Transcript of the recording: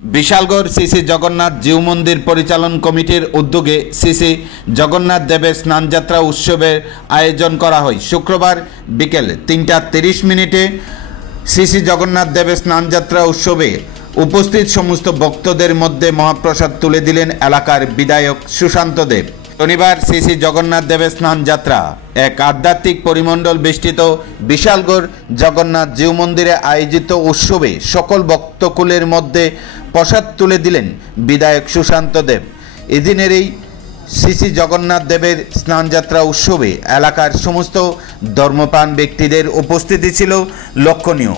বিশালগড় শ্রী শ্রী জগন্নাথ জিউ মন্দির পরিচালন কমিটির উদ্যোগে শ্রী শ্রী জগন্নাথ দেবের স্নানযাত্রা উৎসবের আয়োজন করা হয়। শুক্রবার বিকেল ৩টা ৩০ শ্রী শ্রী জগন্নাথ দেবের স্নানযাত্রা উৎসবে উপস্থিত সমস্ত ভক্তদের মধ্যে মহাপ্রসাদ তুলে দিলেন এলাকার বিধায়ক সুশান্ত দেব। শনিবার শ্রী শ্রী জগন্নাথ দেবের স্নানযাত্রা এক আধ্যাত্মিক পরিমণ্ডল বেষ্টিত বিশালগড় জগন্নাথ জিউ মন্দিরে আয়োজিত উৎসবে সকল ভক্তকুলের মধ্যে প্রসাদ তুলে দিলেন বিধায়ক সুশান্ত দেব। এদিনের এই শ্রী শ্রী জগন্নাথ দেবের স্নানযাত্রা উৎসবে এলাকার সমস্ত ধর্মপ্রাণ ব্যক্তিদের উপস্থিতি ছিল লক্ষণীয়।